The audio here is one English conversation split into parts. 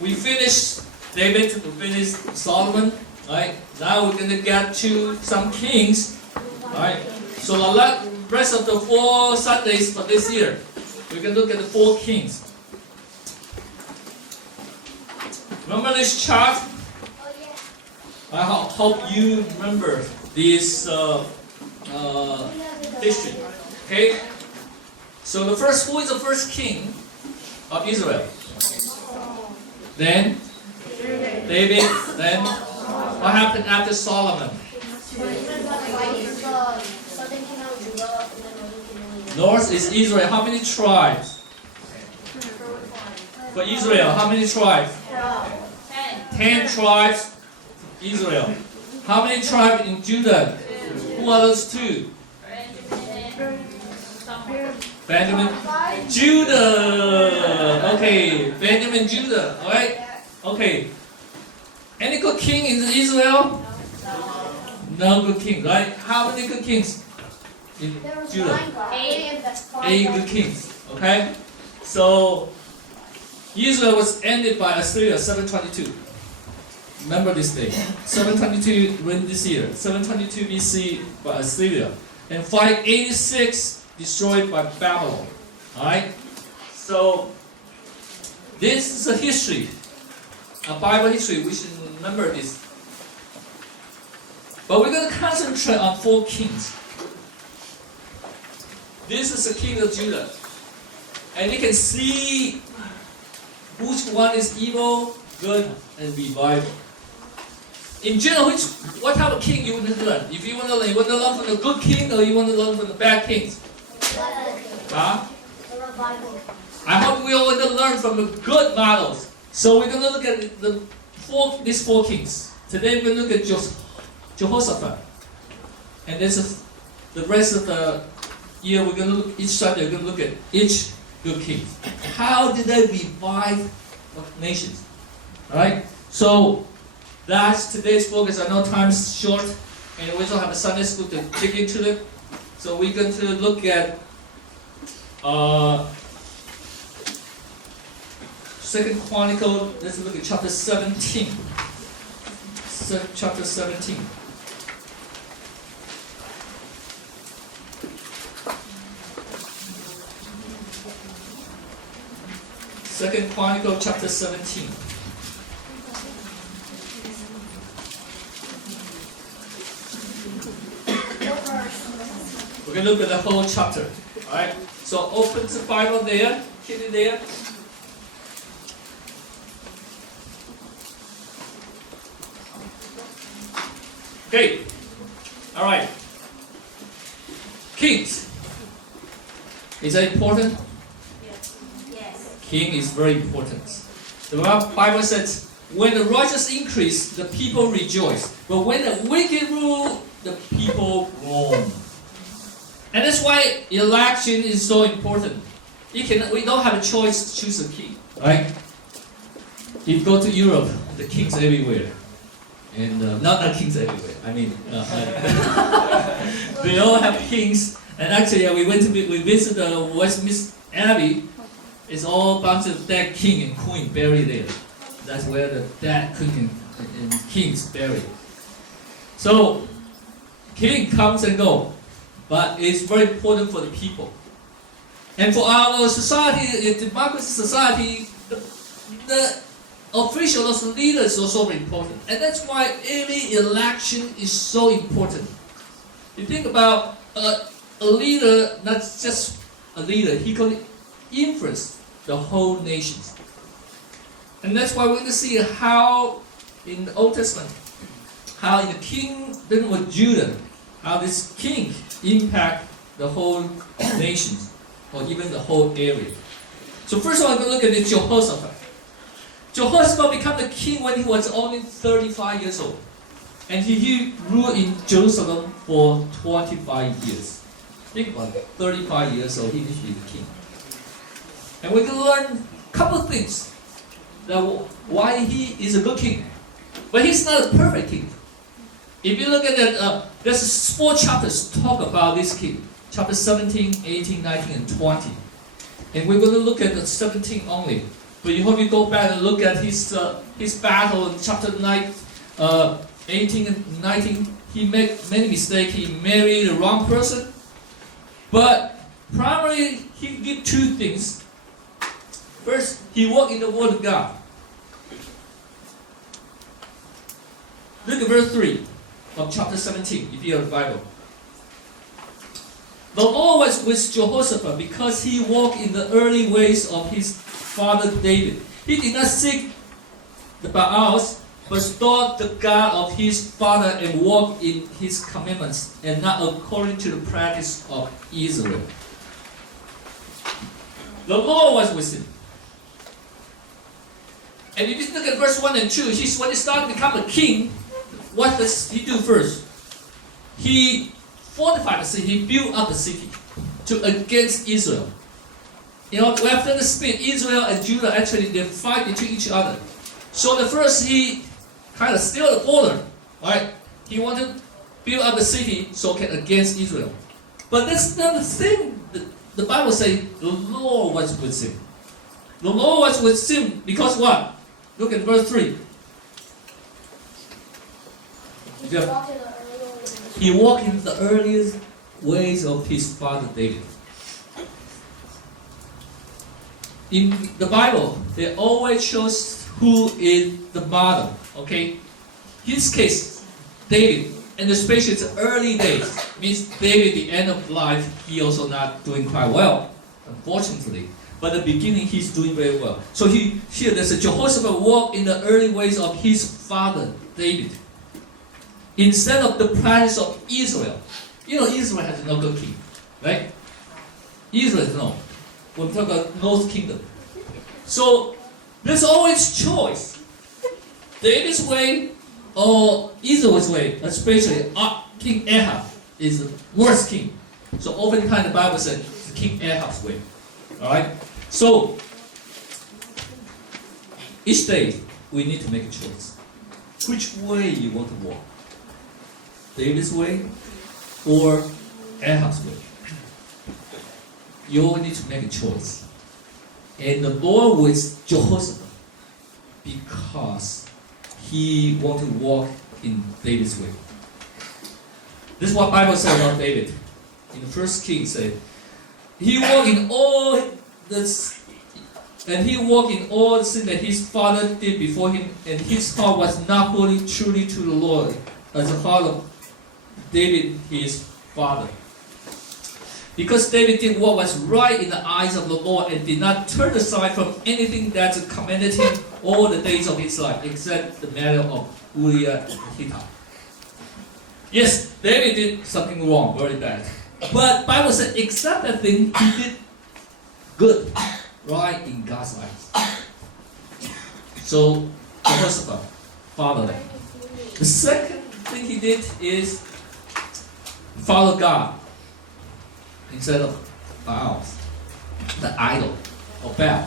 we finished David, we finished Solomon, right? Now we're going to get to some kings, right? So the rest of the 4 Sundays for this year, we can look at the 4 kings. Remember this chart? I hope you remember this history. Okay? So who is the first king of Israel? Then David. Then what happened after Solomon? North is Israel. How many tribes? For Israel, how many tribes? 10 tribes. Israel. How many tribes in Judah? Who are those 2? Benjamin, Judah. Okay, Benjamin, Judah. All right. Okay. Any good king in Israel? No good king, right? How many good kings in Judah? 8 good kings. Okay. So Israel was ended by Assyria 722. Remember this day. 722 when this year. 722 BC by Assyria. And 586 destroyed by Babylon. Alright? So this is a history. A Bible history. We should remember this. But we're going to concentrate on 4 kings. This is the king of Judah. And you can see which one is evil, good, and revival. In general, what type of king you want to learn? If you want to learn from the good king or you want to learn from the bad kings? Huh? I hope we all want to learn from the good models. So we're going to look at these 4 kings. Today we're going to look at Jehoshaphat. And this is the rest of the year we're going to look each Sunday we're going to look at each good king. How did they revive nations? Alright? So that's today's focus. I know time's short and we also have a Sunday school to dig into it. So we're going to look at 2nd Chronicles. Let's look at chapter 17. Chapter 17. Second Chronicles chapter 17. We're going to look at the whole chapter. Alright? So open the Bible there, keep it there. Okay. Alright. Kings. Is that important? Yes. King is very important. The Bible says, when the righteous increase, the people rejoice. But when the wicked rule, the people groan. And that's why election is so important. We don't have a choice to choose a king, right? If you go to Europe, the kings everywhere. And not kings everywhere. I mean, they all have kings. And actually, we visited Westminster Abbey. It's all a bunch of dead king and queen buried there. That's where the dead king and kings buried. So, king comes and go, but it's very important for the people. And for our society, a democracy society, the officials, the leaders are so very important. And that's why every election is so important. You think about a leader, not just a leader, he can influence the whole nation. And that's why we're going to see how in the Old Testament, how in the kingdom of Judah, how this king impact the whole nation, or even the whole area. So first of all, we're going to look at Jehoshaphat. Jehoshaphat became the king when he was only 35 years old. And he ruled in Jerusalem for 25 years. Think about it, 35 years old, he became the king. And we can learn a couple of things that why he is a good king. But he's not a perfect king. If you look at that, there's 4 chapters talk about this king. Chapter 17, 18, 19, and 20. And we're going to look at the 17 only. But you hope you go back and look at his battle in chapter 9, 18 and 19. He made many mistakes. He married the wrong person. But primarily, he did two things. First, he walked in the Word of God. Look at verse 3 of chapter 17, if you have a Bible. The Lord was with Jehoshaphat because he walked in the early ways of his father David. He did not seek the Baals, but sought the God of his father and walked in his commandments, and not according to the practice of Israel. The Lord was with him. And if you look at verse 1 and 2, when he started to become a king, what does he do first? He fortified the city, he built up the city against Israel. You know, after the split, Israel and Judah actually they fight between each other. So the first he kind of steal the border, right? He wanted to build up the city so can against Israel. But that's not the thing. The Bible says the Lord was with him. The Lord was with him because what? Look at verse 3. He walked in the earliest ways of his father David. In the Bible, they always shows who is the model. Okay, his case, David, and especially the early days, means David, the end of life, he also not doing quite well, unfortunately. But the beginning, he's doing very well. So here there's a Jehoshaphat walk in the early ways of his father David. Instead of the practice of Israel. You know, Israel has no good king, right? Israel is no. When we talk about North Kingdom. So there's always choice. David's way or Israel's way, especially King Ahab is the worst king. So oftentimes the Bible says it's King Ahab's way. Alright? So each day we need to make a choice. Which way you want to walk? David's way or Ahab's way? You all need to make a choice. And the Lord was Jehoshaphat because he wanted to walk in David's way. This is what the Bible says about David. In the first King said, he walked in all this, and he walked in all the sin that his father did before him, and his heart was not wholly truly to the Lord, as the heart of David his father. Because David did what was right in the eyes of the Lord and did not turn aside from anything that commanded him all the days of his life, except the matter of Uriah the Hittite. Yes, David did something wrong, very bad. But the Bible said, except that thing, he did good, right in God's eyes. So, Jehoshaphat, father. The second thing he did is follow God instead of Baals, the idol of Baal.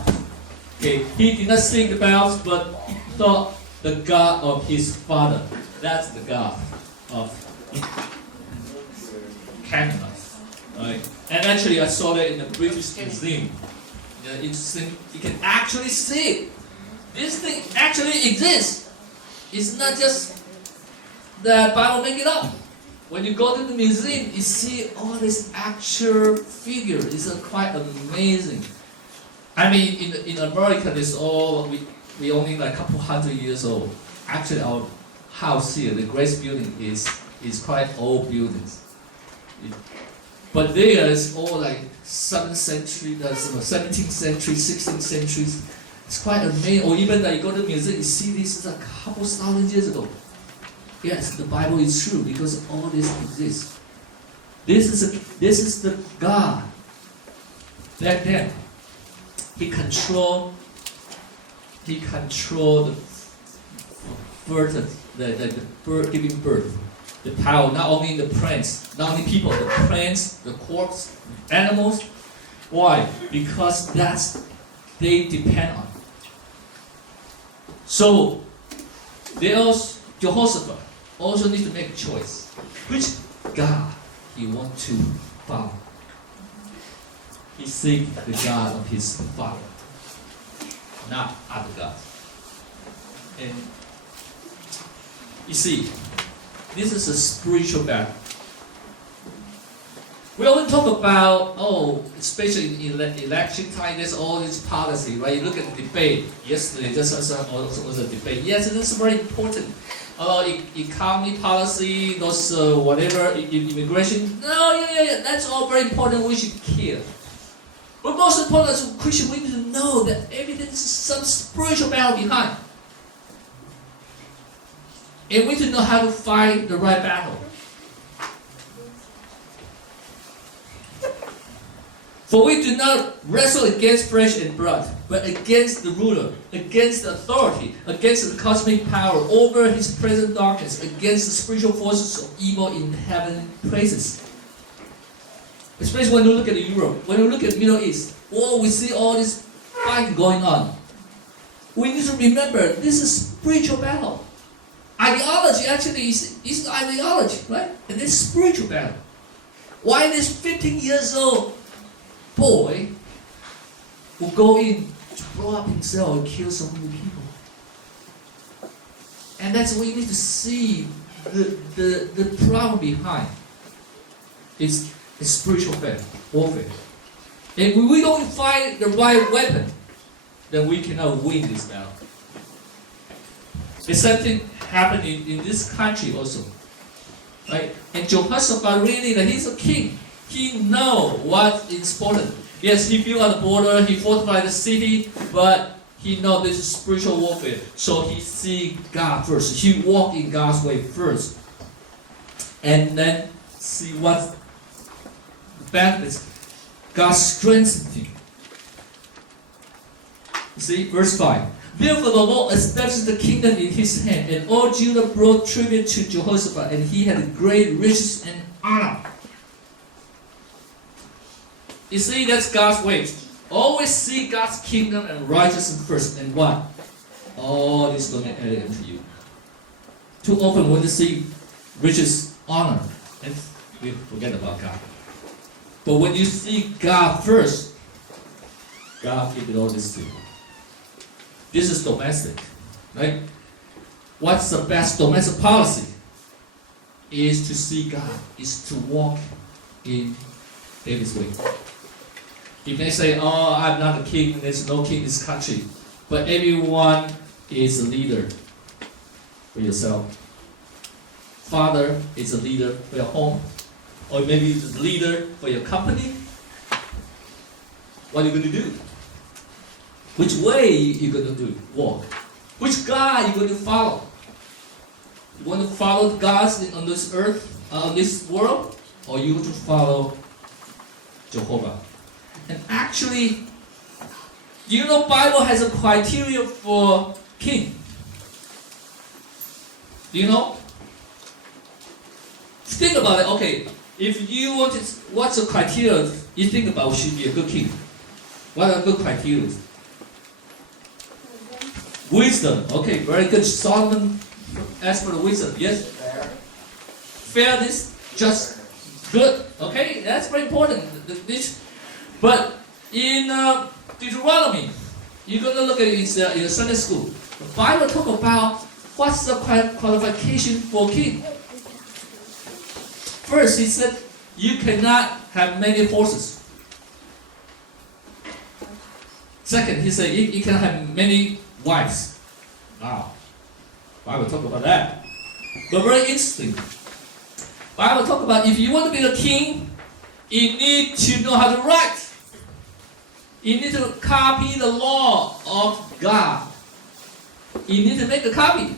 Okay, he did not sing the Baals, but he thought the God of his father. That's the God of Canaanites. Right? And actually, I saw that in the British Museum. Interesting. You can actually see it. This thing actually exists. It's not just the Bible make it up. When you go to the museum, you see all this actual figure. It's quite amazing. I mean, in America, this all we only like a couple hundred years old. Actually, our house here, the Grace Building, is quite old buildings. But there is all like 7th century, 17th century, 16th centuries. It's quite amazing. Or even like you go to the museum, you see this is a couple thousand years ago. Yes, the Bible is true because all this exists. This is the God. Back then, He controlled the birth, giving birth. The power, not only the plants, not only people, the plants, the crops, animals. Why? Because they depend on. So, Jehoshaphat also needs to make a choice. Which God he wants to follow? He seeks the God of his father. not other gods. And you see, this is a spiritual battle. We often talk about, especially in election time, there's all this policy, right? You look at the debate. Yesterday, just was a debate. Yes, it is very important. Economy policy, those whatever, immigration. No, yeah, that's all very important. We should care. But most important, as a Christian, we need to know that everything is some spiritual battle behind. And we need to know how to fight the right battle. For we do not wrestle against flesh and blood, but against the ruler, against the authority, against the cosmic power over his present darkness, against the spiritual forces of evil in heavenly places. Especially when you look at Europe, when you look at the Middle East, we see all this fighting going on. We need to remember this is spiritual battle. Ideology actually is ideology, right? And it's spiritual battle. Why this 15 years old boy will go in to blow up himself and kill so many people? And that's what you need to see the problem behind. It's spiritual warfare. And when we don't find the right weapon, then we cannot win this battle. The same thing happened in this country also. Right? And Jehoshaphat really, that he's a king. He knows what is important. Yes, he built on the border, he fortified the city, but he knows this is spiritual warfare. So he sees God first. He walks in God's way first. And then see what the benefits. God strengthens him. You see, verse 5. Therefore the Lord established the kingdom in his hand, and all Judah brought tribute to Jehoshaphat, and he had great riches and honor. You see, that's God's way. Always see God's kingdom and righteousness first, and what? All this is going to add into you. Too often when you see riches, honor, and we forget about God. But when you see God first, God gives it all this to you. This is domestic, right? What's the best domestic policy? Is to see God, is to walk in David's way. You may say, I'm not a king, there's no king in this country. But everyone is a leader for yourself. Father is a leader for your home, or maybe it's a leader for your company. What are you going to do? Which way you going to walk? Which God you going to follow? You want to follow gods on this earth, on this world, or you want to follow Jehovah? And actually, do you know Bible has a criteria for king? Do you know? Think about it. Okay, if you want to, what's the criteria you think about should be a good king? What are good criteria? Wisdom. Okay, very good. Solomon asked for the wisdom. Yes? Fairness. Just. Good. Okay, that's very important. But in Deuteronomy, you're going to look at it in Sunday school. The Bible talk about what's the qualification for king. First, he said, you cannot have many horses. Second, he said, you can have many wives. Wow. Bible talk about that. But very interesting. Bible talk about if you want to be a king, you need to know how to write. You need to copy the law of God. You need to make a copy.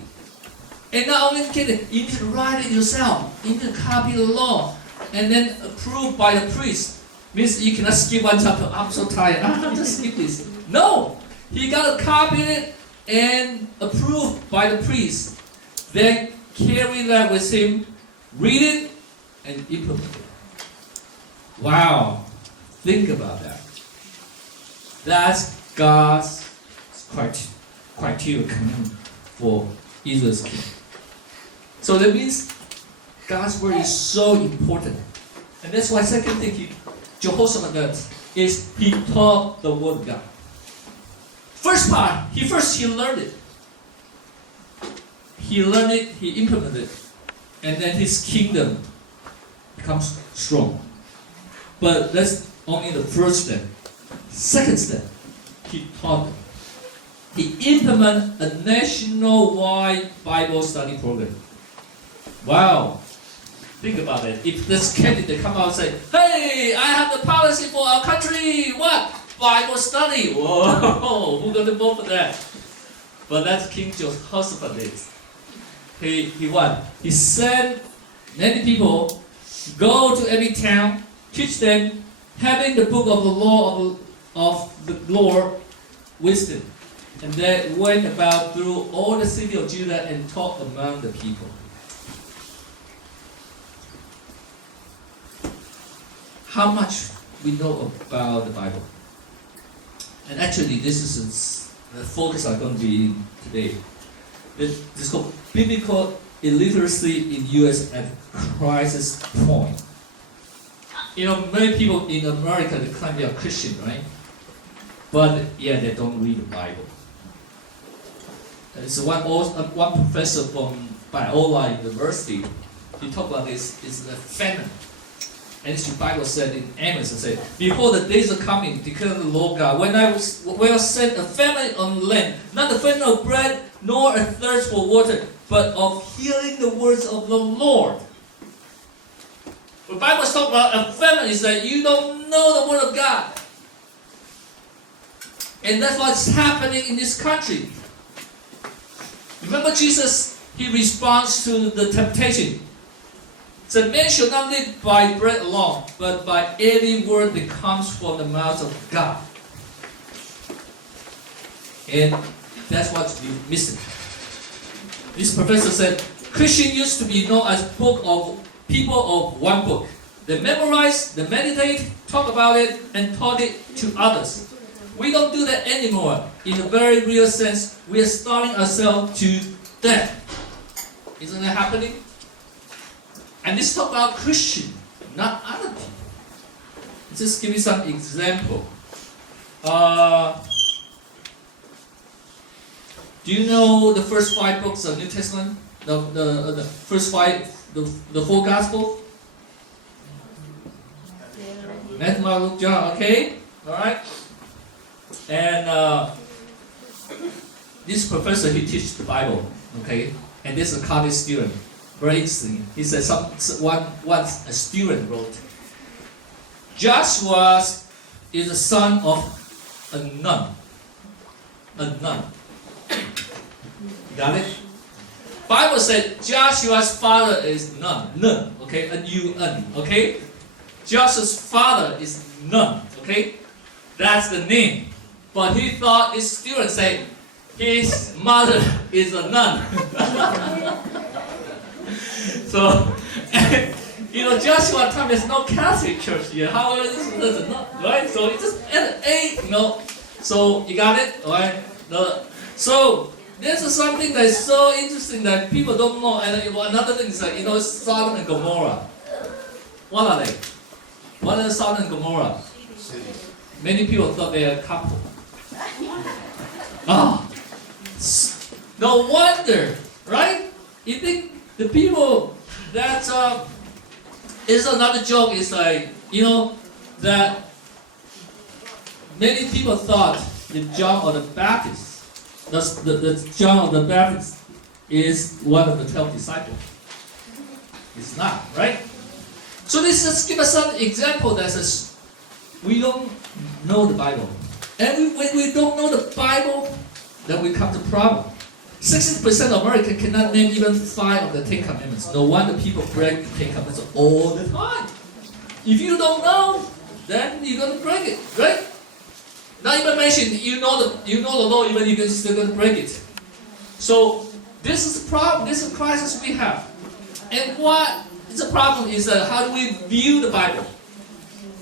And not only can you need to write it yourself. You need to copy the law and then approved by the priest. Means you cannot skip one chapter. I'm so tired. I'm just skip this. No, he got to copy it and approved by the priest. Then carry that with him, read it, and implement it. Wow, think about that. That's God's criteria for Israel's king. So that means God's word is so important. And that's why second thing Jehoshaphat does is he taught the word of God. First part, he learned it. He learned it, he implemented it, and then his kingdom becomes strong. But that's only the first step. Second step, he taught them. He implemented a national-wide Bible study program. Wow. Think about it. If this candidate come out and say, hey, I have the policy for our country. What? Bible study. Whoa, who's going to vote for that? But that's King Jehoshaphat did. He what? He sent many people, go to every town, teach them, having the book of the law of the Lord, wisdom. And they went about through all the city of Judah and taught among the people. How much we know about the Bible? And actually, this is the focus I'm going to be today. It's called Biblical Illiteracy in U.S. at Crisis Point. You know, many people in America, they claim they are Christian, right? But yeah, they don't read the Bible. It's one professor from Biola University. He talked about this. It's a famine. And the Bible said in Amos, it said, "Behold, the days are coming, declare the Lord God, when I will send a famine on the land, not a famine of bread, nor a thirst for water, but of hearing the words of the Lord." The Bible talks about a famine is that you don't know the word of God. And that's what's happening in this country. Remember Jesus, he responds to the temptation. So man shall not live by bread alone, but by every word that comes from the mouth of God. And that's what's missing. This professor said, Christian used to be known as book of people of one book. They memorize, they meditate, talk about it, and taught it to others. We don't do that anymore. In a very real sense, we are starting ourselves to death. Isn't that happening? And this talk about Christian, not other people. Just give me some example. Do you know the first 5 books of New Testament? The first 5, the 4 Gospels? Matthew, Mark, Luke, John. Okay, all right. And this professor, he teaches the Bible. Okay, and this is a college student. Very interesting. He said once a student wrote, Joshua is the son of a nun. A nun. Got it? Bible said Joshua's father is Nun. Nun. Okay? N-U-N. Okay? Joshua's father is Nun. Okay? That's the name. But he thought his student said his mother is a nun. So, you know, Joshua time there's no Catholic church here. How is this not right? So it just add A, you know. So you got it, all right? So this is something that is so interesting that people don't know. And another thing is that you know Sodom and Gomorrah. What are they? What are Sodom and Gomorrah? Many people thought they are a couple. Oh, no wonder, right? You think the people that is another joke is like, you know, that many people thought that John of the Baptist, the John of the Baptist is one of the 12 disciples. It's not, right? So this just give us some example that says we don't know the Bible. And when we don't know the Bible, then we come to problem. 60% of Americans cannot name even 5 of the 10 commandments. No wonder people break the 10 commandments all the time. If you don't know, then you're going to break it, right? Not even mention you know the law, even if you're still going to break it. So this is the problem. This is the crisis we have. And what is the problem is how do we view the Bible?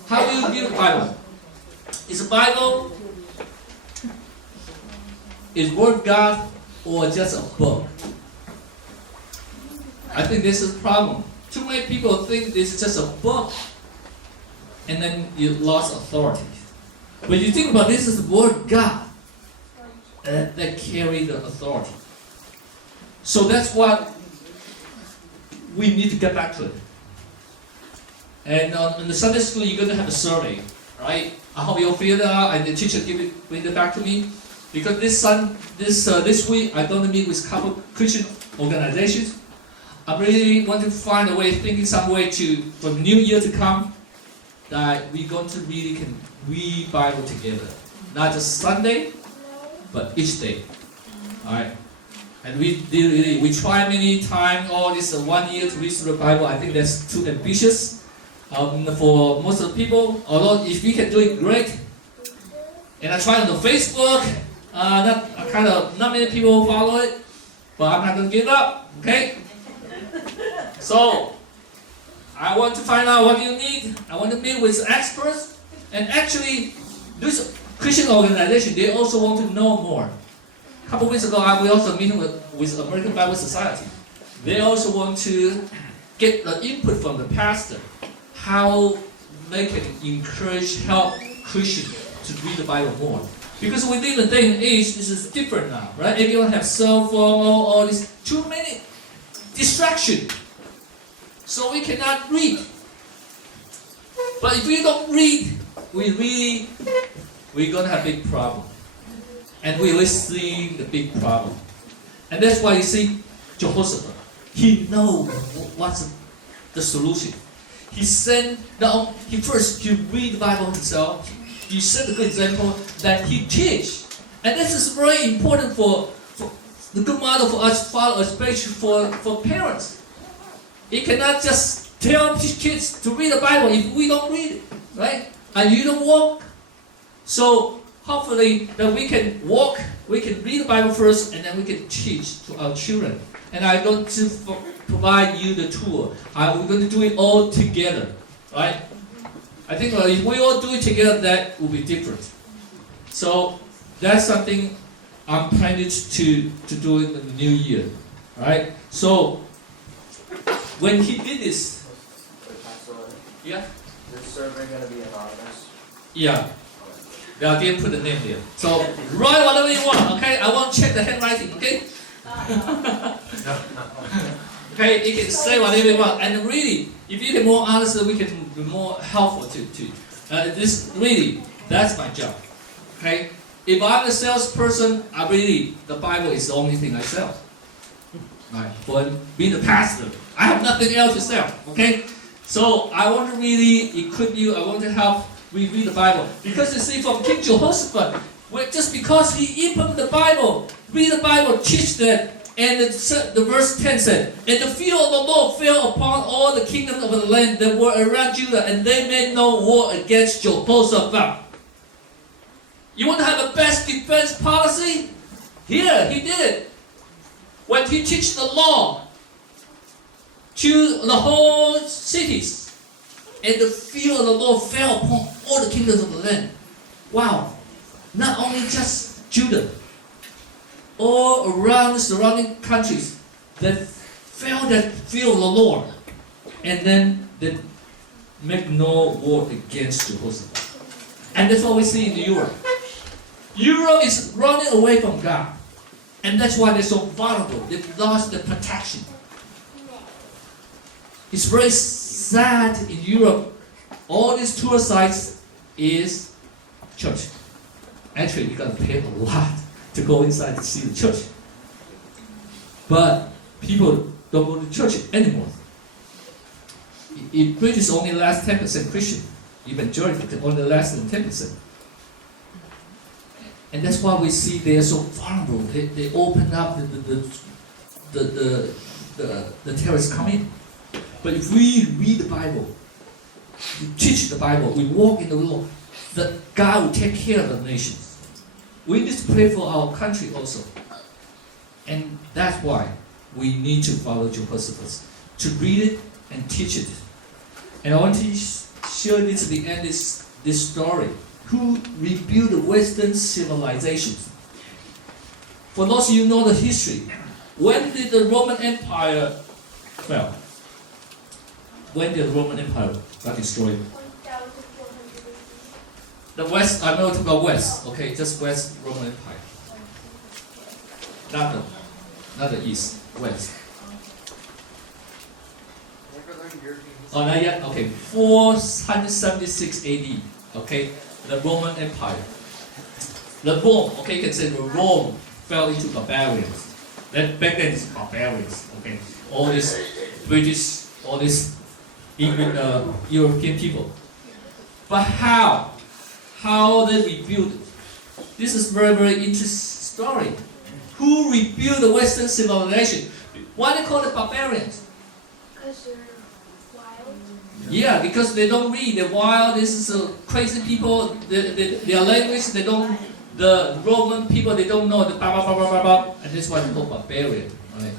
How do you view the Bible? Is the Bible is Word God or just a book? I think this is a problem. Too many people think this is just a book, and then you lost authority. When you think about this is the Word God, that carry the authority. So that's what we need to get back to it. And in the Sunday school, you're going to have a survey, right? I hope you'll fill it out, and the teacher bring it back to me. Because this week, I'm going to meet with a couple Christian organizations. I really want to find a way, thinking some way for the new year to come, that we're going to really can read Bible together. Not just Sunday, but each day. Alright? And we try many times, all this 1 year to read through the Bible. I think that's too ambitious for most of the people. Although if we can do it, great. And I tried on the Facebook. Not many people follow it, but I'm not going to give up. Okay? So I want to find out what you need. I want to meet with experts. And actually, this Christian organization, they also want to know more. A couple weeks ago, we also meeting with American Bible Society. They also want to get the input from the pastor, how they can encourage, help Christians to read the Bible more. Because within the day and age, this is different now, right? Everyone has cell phone, all this, too many distractions. So we cannot read. But if we don't read, we're gonna have big problem. And we will see the big problem. And that's why you see Jehoshaphat. He knows what's the solution. He first read the Bible himself. He set a good example that he teach. And this is very important for the good model for us to follow, especially for parents. You cannot just tell kids to read the Bible if we don't read it, right? And you don't walk. So hopefully that we can walk, we can read the Bible first, and then we can teach to our children. And I'm going to provide you the tool. We're going to do it all together, right? I think if we all do it together, that will be different. So that's something I'm planning to do in the new year, right? So when he did this, yeah, is the survey going to be anonymous? Yeah. I didn't put the name there. So write whatever you want, okay? I won't check the handwriting, okay? Okay, you can say whatever you want. And really, if you can more honest, we can be more helpful to that's my job. Okay? If I'm a salesperson, the Bible is the only thing I sell. Right? For being a pastor, I have nothing else to sell. Okay? So I want to really equip you, I want to help we read the Bible. Because you see, from King Jehoshaphat, just because he implemented the Bible, read the Bible, teach that, and the verse 10 said, and the fear of the Lord fell upon all the kingdoms of the land that were around Judah, and they made no war against Jehoshaphat. You want to have the best defense policy? Here, he did it. When he teach the law to the whole cities, and the fear of the Lord fell upon all the kingdoms of the land. Wow. Not only just Judah, all around the surrounding countries that felt that fear of the Lord, and then they make no war against Jehoshaphat. And that's what we see in Europe. Europe is running away from God, and that's why they're so vulnerable. They've lost their protection. It's very sad in Europe. All these tour sites is church. Actually, you gotta pay a lot to go inside to see the church. But people don't go to church anymore. In British, only last 10% Christian. The majority only less than 10%. And that's why we see they are so vulnerable. They open up the terrorists come in. But if we read the Bible, we teach the Bible, we walk in the law, that God will take care of the nations. We need to pray for our country also. And that's why we need to follow Jehoshaphat, to read it and teach it. And I want to share this at the end, this story. Who rebuilt the Western civilizations? For those of you who know the history, when did the Roman Empire fail? When did the Roman Empire got destroyed? The West, I know it's about West, okay, just West Roman Empire. not the east, west. Oh, not yet? Okay, 476 AD, okay, the Roman Empire. The Rome, okay, you can say the Rome fell into barbarians. Then back then it's barbarians, okay. All these British, all these England, European people. But how? How they rebuilt it? This is very, very interesting story. Who rebuilt the Western civilization? Why they call it barbarians? Because they're wild. Yeah, because they don't read. They're wild. This is crazy people. Their language, they don't. The Roman people, they don't know the blah blah blah blah blah blah, and that's why they call barbarian. Right?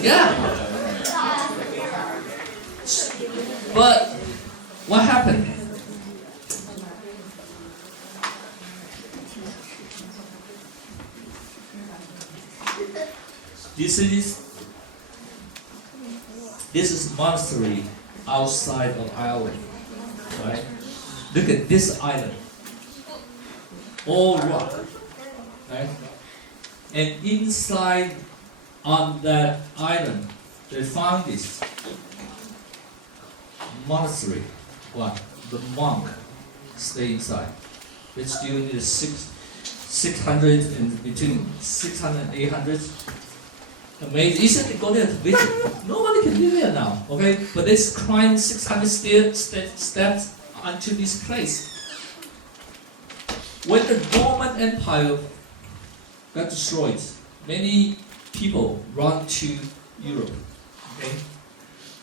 Yeah. But what happened? This is monastery outside of Ireland, right? Look at this island, all rock, right? And inside on that island, they found this monastery. What? The monk stay inside. It's during the 600 and between 600 and 800. Amazing. You should go there to visit. Nobody can live there now, okay? But they climbed 600 steps onto this place. When the Roman Empire got destroyed, many people run to Europe, okay?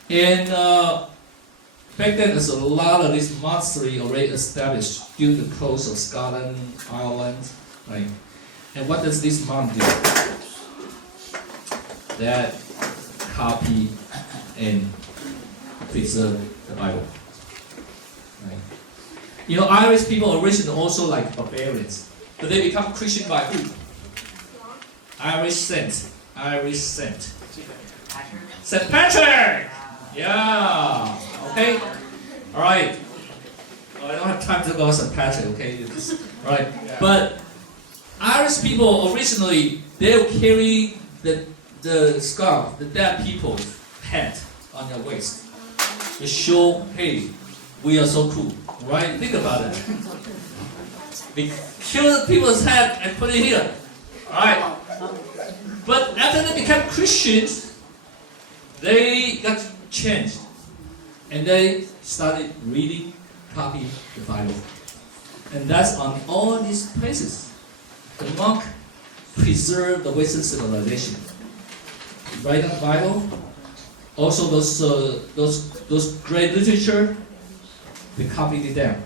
And back then, there's a lot of this monastery already established due to the coast of Scotland, Ireland, right? And what does this monk do? That copy and preserve the Bible. Right? You know, Irish people originally also like barbarians, but they become Christian by who? Irish saint. Irish saint. St. Patrick! Yeah! Okay? Alright. Well, I don't have time to go St. Patrick, okay? Alright. But Irish people originally, they'll carry the scarf, the dead people's head on their waist. To show, hey, we are so cool, right? Think about it. We kill people's head and put it here, alright? But after they become Christians, they got changed. And they started reading, copying the Bible. And that's on all these places. The monk preserved the Western civilization. Write down the Bible. Also those great literature, they copied it down.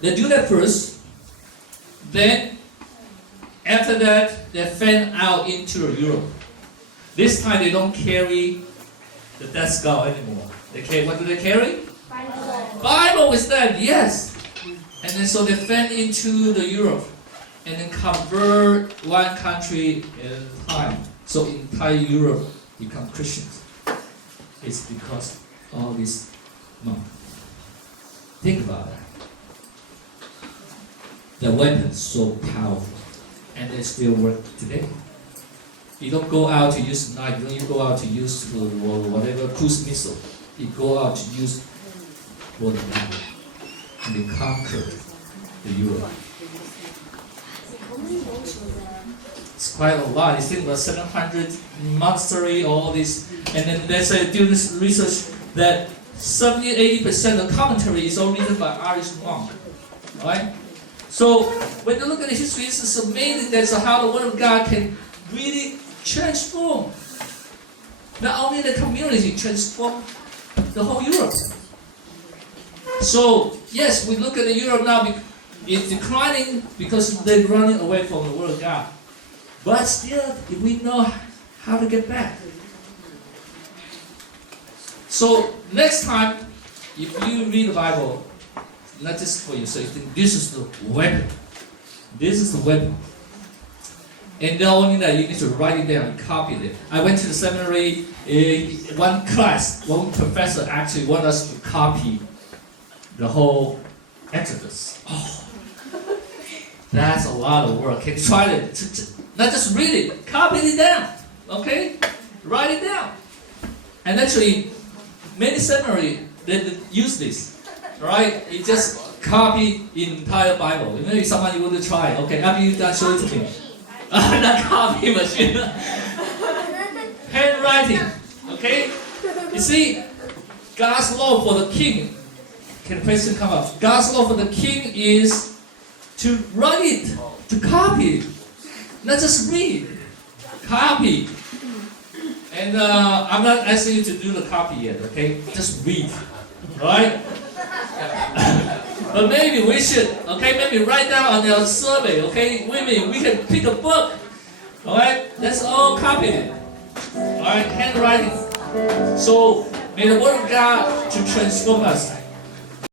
They do that first. Then, after that, they fan out into Europe. This time they don't carry the dead skull anymore. They carry, what do they carry? Bible is that, yes. And then so they fan into the Europe and then convert one country at a time. So entire Europe become Christians. It's because all these monks. Think about that. The weapons so powerful, and they still work today. You don't go out to use knife. You go out to use whatever cruise missile. You go out to use for the Bible, and they conquer the Europe. It's quite a lot. You think about 700 monastery, all this, and then they say do this research that 70-80% of commentary is all written by Irish monk, right? So when you look at the history, it's amazing that how the Word of God can really transform not only the community, transform the whole Europe. So yes, we look at the Europe now. It's declining because they're running away from the Word of God. But still, if we know how to get back. So next time, if you read the Bible, not just for yourself, you think this is the weapon. This is the weapon. And not only that, you need to write it down and copy it. I went to the seminary, one class, one professor actually wanted us to copy the whole Exodus. Oh. That's a lot of work. Can you try it? Not just read it, copy it down. Okay? Write it down. And actually, many seminary they use this. Right? You just copy the entire Bible. Maybe somebody want to try. Okay, after you done, show it to me. Not copy machine. Handwriting. Okay? You see, God's law for the king. Can the question come up? God's law for the king is to write it, to copy it. Not just read. Copy. And I'm not asking you to do the copy yet, okay? Just read. Alright? But maybe we should, okay? Maybe write down on your survey, okay? Maybe we can pick a book. Alright? Let's all copy it. Alright? Handwriting. So, may the Word of God to transform us.